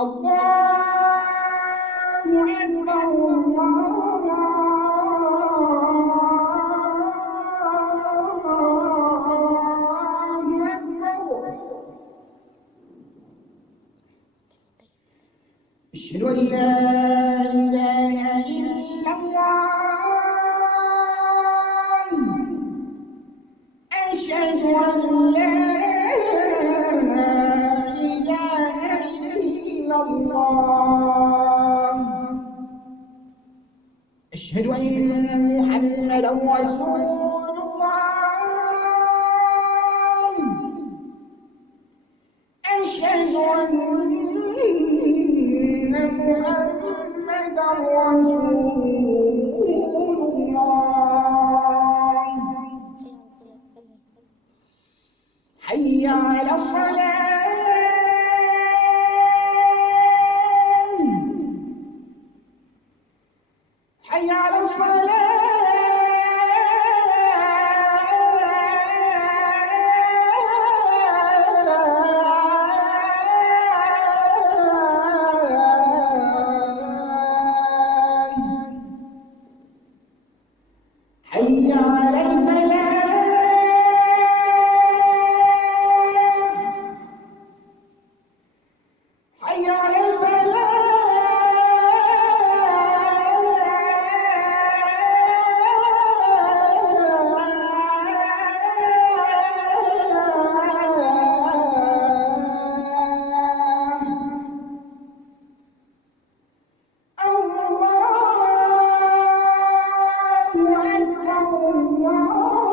الله أكبر الله أكبر. أشهد أن لا إله إلا الله. أشهد أن لا إله إلا الله. أشهد أن محمدا رسول الله. أشهد أن محمدا رسول الله. حي على الصلاة. حي على الصلاة. حي على الفلاح. حي على الفلاح. الله أكبر الله